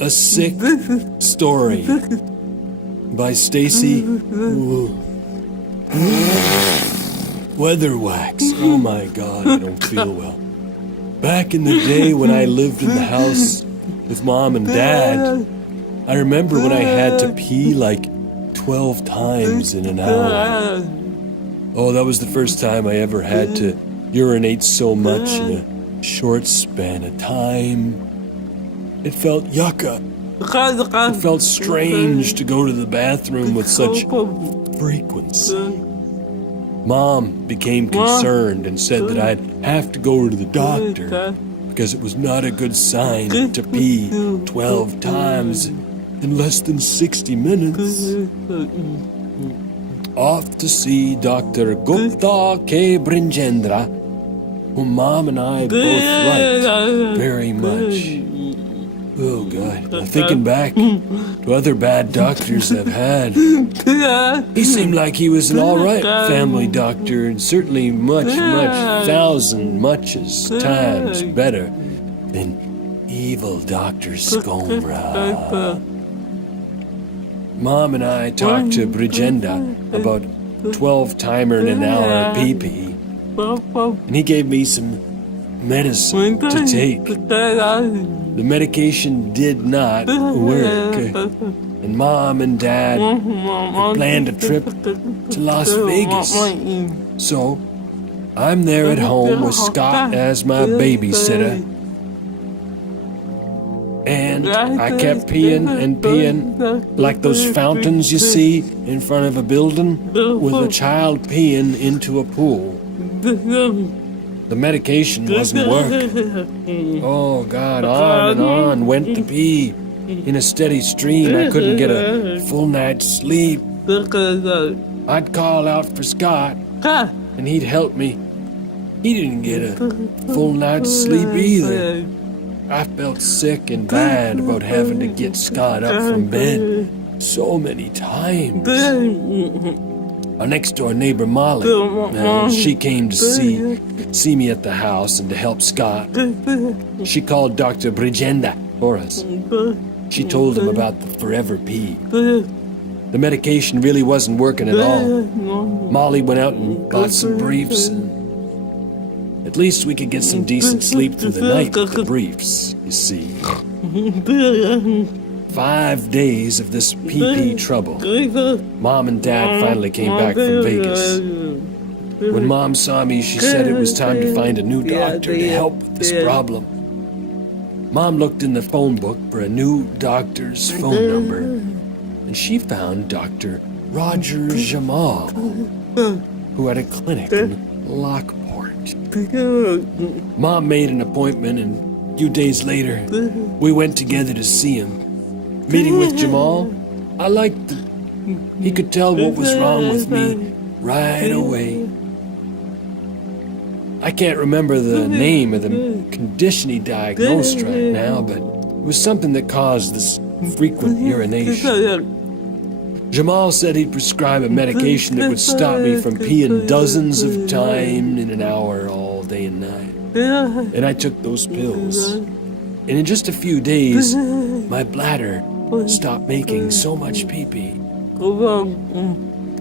A Sick Story by Stacey Wetherwax. Oh my God, I don't feel well. Back in the day when I lived in the house with Mom and Dad, I remember when I had to pee like 12 times in an hour. Oh, that was the first time I ever had to urinate so much in a short span of time. It felt yucca. It felt strange to go to the bathroom with such frequency. Mom became concerned and said that I'd have to go to the doctor because it was not a good sign to pee 12 times in less than 60 minutes. Off to see Dr. Gupta K. Brinjendra, whom Mom and I both liked very much. Oh, God. Now, thinking back to other bad doctors I've had, he seemed like he was an all-right family doctor and certainly much times better than evil Dr. Scombra. Mom and I talked to Brijenda about 12-timer in an hour pee-pee, and he gave me some medicine to take. The medication did not work, and Mom and Dad had planned a trip to Las Vegas. So, I'm there at home with Scott as my babysitter, and I kept peeing and peeing like those fountains you see in front of a building with a child peeing into a pool. The medication wasn't working. Oh, God, on and on went the pee in a steady stream. I couldn't get a full night's sleep. I'd call out for Scott, and he'd help me. He didn't get a full night's sleep either. I felt sick and bad about having to get Scott up from bed so many times. Our next-door neighbor, Molly, she came to see me at the house and to help Scott. She called Dr. Brijenda for us. She told him about the forever pee. The medication really wasn't working at all. Molly went out and bought some briefs. At least we could get some decent sleep through the night with the briefs, you see. 5 days of this pee-pee trouble. Mom and Dad finally came back from Vegas. When Mom saw me, she said it was time to find a new doctor to help with this problem. Mom looked in the phone book for a new doctor's phone number, and she found Dr. Roger Jamal, who had a clinic in Lockport. Mom made an appointment, and a few days later, we went together to see him. Meeting with Jamal, I liked that he could tell what was wrong with me right away. I can't remember the name of the condition he diagnosed right now, but it was something that caused this frequent urination. Jamal said he'd prescribe a medication that would stop me from peeing dozens of times in an hour all day and night. And I took those pills. And in just a few days, my bladder stopped making so much pee-pee.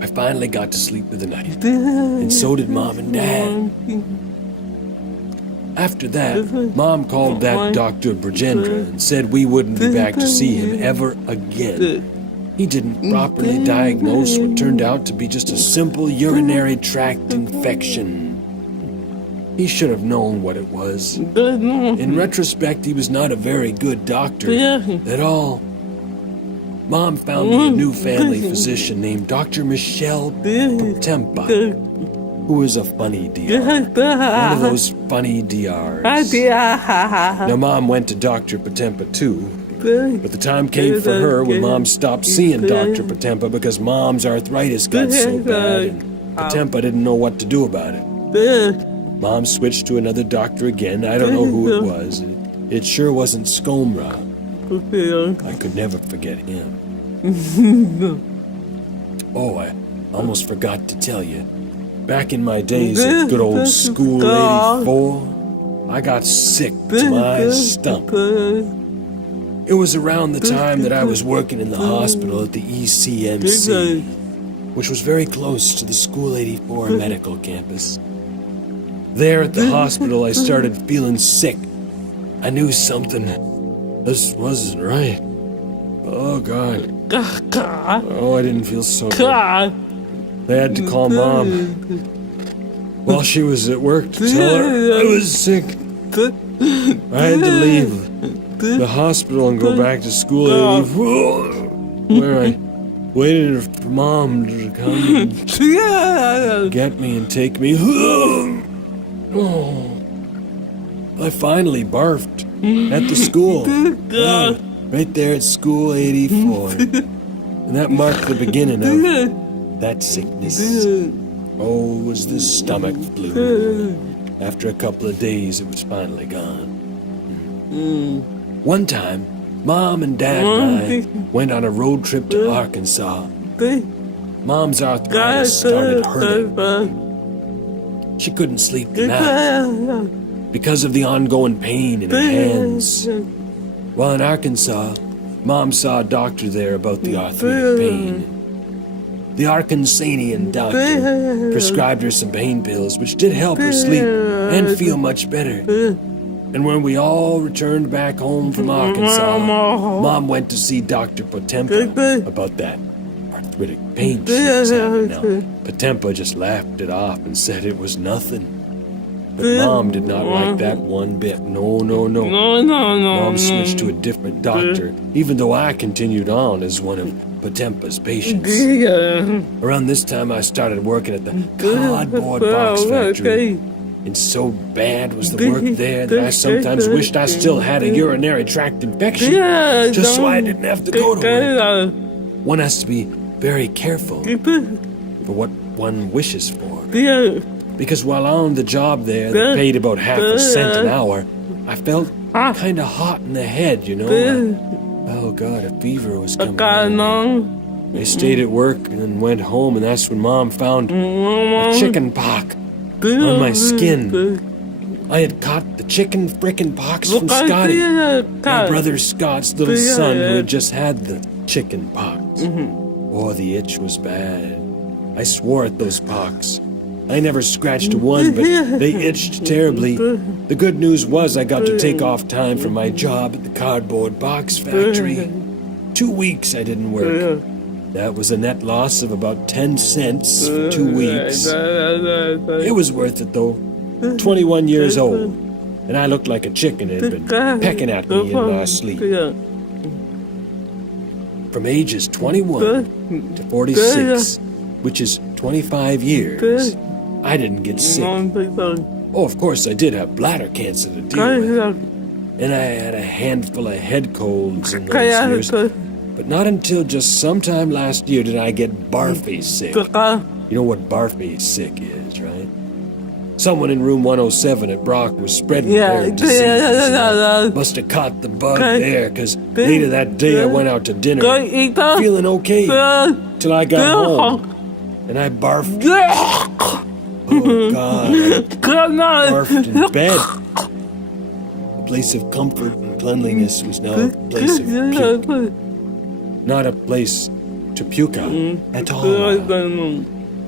I finally got to sleep for the night, and so did Mom and Dad. After that, Mom called that Dr. Brijendra and said we wouldn't be back to see him ever again. He didn't properly diagnose what turned out to be just a simple urinary tract infection. He should have known what it was. In retrospect, he was not a very good doctor at all. Mom found me a new family physician named Dr. Michelle Potempa, who is a funny DR. One of those funny DRs. Now, Mom went to Dr. Potempa too, but the time came for her when Mom stopped seeing Dr. Potempa because Mom's arthritis got so bad and Potempa didn't know what to do about it. Mom switched to another doctor again. I don't know who it was. It sure wasn't Scombra. I could never forget him. Oh, I almost forgot to tell you. Back in my days at good old School 84, I got sick to my stump. It was around the time that I was working in the hospital at the ECMC, which was very close to the School 84 medical campus. There at the hospital, I started feeling sick. I knew something. This wasn't right. Oh, God. Oh, I didn't feel so good. They had to call Mom while she was at work to tell her I was sick. I had to leave the hospital and go back to School 84, where I waited for Mom to come and get me and take me. Oh, I finally barfed at the school. Right there at School 84. And that marked the beginning of that sickness. Oh, it was the stomach flu. After a couple of days, it was finally gone. One time, Mom and Dad and I went on a road trip to Arkansas. Mom's arthritis started hurting. She couldn't sleep the night because of the ongoing pain in her hands. While in Arkansas, Mom saw a doctor there about the arthritic pain. The Arkansanian doctor prescribed her some pain pills, which did help her sleep and feel much better. And when we all returned back home from Arkansas, Mom went to see Dr. Potempa about that arthritic pain she was having. Now, Potempa just laughed it off and said it was nothing. But Mom did not like that one bit. No. Mom switched to a different doctor, even though I continued on as one of Potempa's patients. Around this time, I started working at the cardboard box factory. And so bad was the work there that I sometimes wished I still had a urinary tract infection, just so I didn't have to go to work. One has to be very careful for what one wishes for. Because while on the job there, they paid about half a cent an hour, I felt kind of hot in the head, you know. Oh, God, a fever was coming on. I stayed at work and then went home, and that's when Mom found a chicken pox on my skin. I had caught the chicken frickin' pox from Scotty, my brother Scott's little son, who had just had the chicken pox. Oh, the itch was bad. I swore at those pox. I never scratched one, but they itched terribly. The good news was I got to take off time from my job at the cardboard box factory. 2 weeks I didn't work. That was a net loss of about 10 cents for 2 weeks. It was worth it, though. 21 years old, and I looked like a chicken had been pecking at me in my sleep. From ages 21 to 46, which is 25 years, I didn't get sick. Oh, of course, I did have bladder cancer to deal with. And I had a handful of head colds in those years. But not until just sometime last year did I get barfy sick. You know what barfy sick is, right? Someone in room 107 at Brock was spreading their disease. Must have caught the bug there, because later that day I went out to dinner feeling okay till I got home. And I barfed. Oh, God. I barfed in bed. A place of comfort and cleanliness was now a place of puke. Not a place to puke out at all.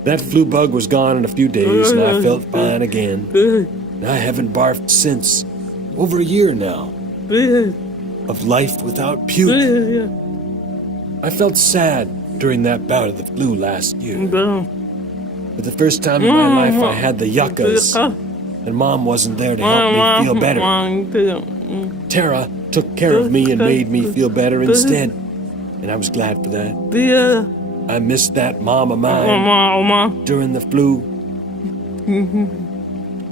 That flu bug was gone in a few days, and I felt fine again. And I haven't barfed since. Over a year now. Of life without puke. I felt sad during that bout of the flu last year. For the first time in my life, I had the yuccas, and Mom wasn't there to help me feel better. Tara took care of me and made me feel better instead, and I was glad for that. I missed that mom of mine during the flu.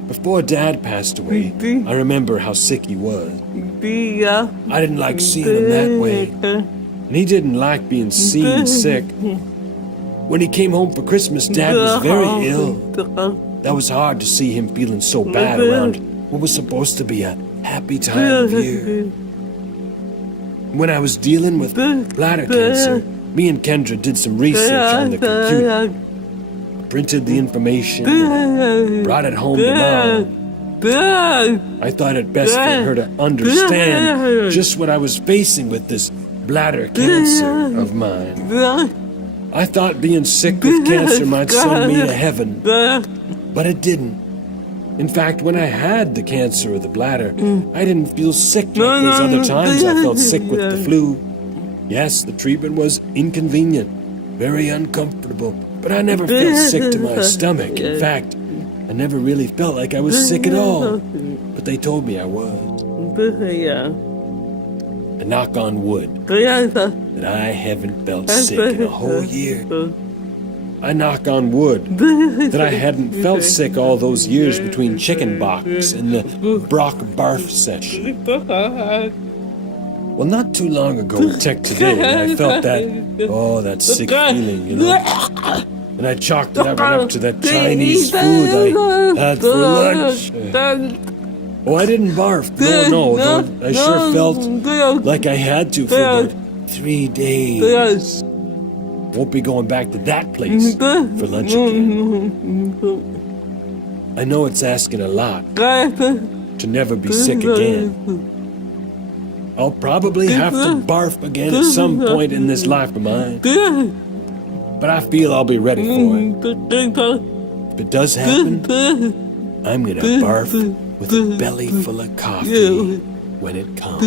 Before Dad passed away, I remember how sick he was. I didn't like seeing him that way, and he didn't like being seen sick. When he came home for Christmas, Dad was very ill. That was hard to see him feeling so bad around what was supposed to be a happy time of year. When I was dealing with bladder cancer, me and Kendra did some research on the computer. Printed the information, brought it home to Mom, I thought it best for her to understand just what I was facing with this bladder cancer of mine. I thought being sick with cancer might send me to heaven, but it didn't. In fact, when I had the cancer of the bladder, I didn't feel sick like those other times I felt sick with the flu. Yes, the treatment was inconvenient, very uncomfortable, but I never felt sick to my stomach. In fact, I never really felt like I was sick at all, but they told me I was. I knock on wood that I haven't felt sick in a whole year. I knock on wood that I hadn't felt sick all those years between chicken box and the Brock barf session. Well, not too long ago, tech today, I felt that sick feeling, you know. And I chalked that right up to that Chinese food I had for lunch. Oh, I didn't barf. No, though I sure felt like I had to for about 3 days. Won't be going back to that place for lunch again. I know it's asking a lot to never be sick again. I'll probably have to barf again at some point in this life of mine. But I feel I'll be ready for it. If it does happen, I'm gonna barf with a belly full of coffee when it comes.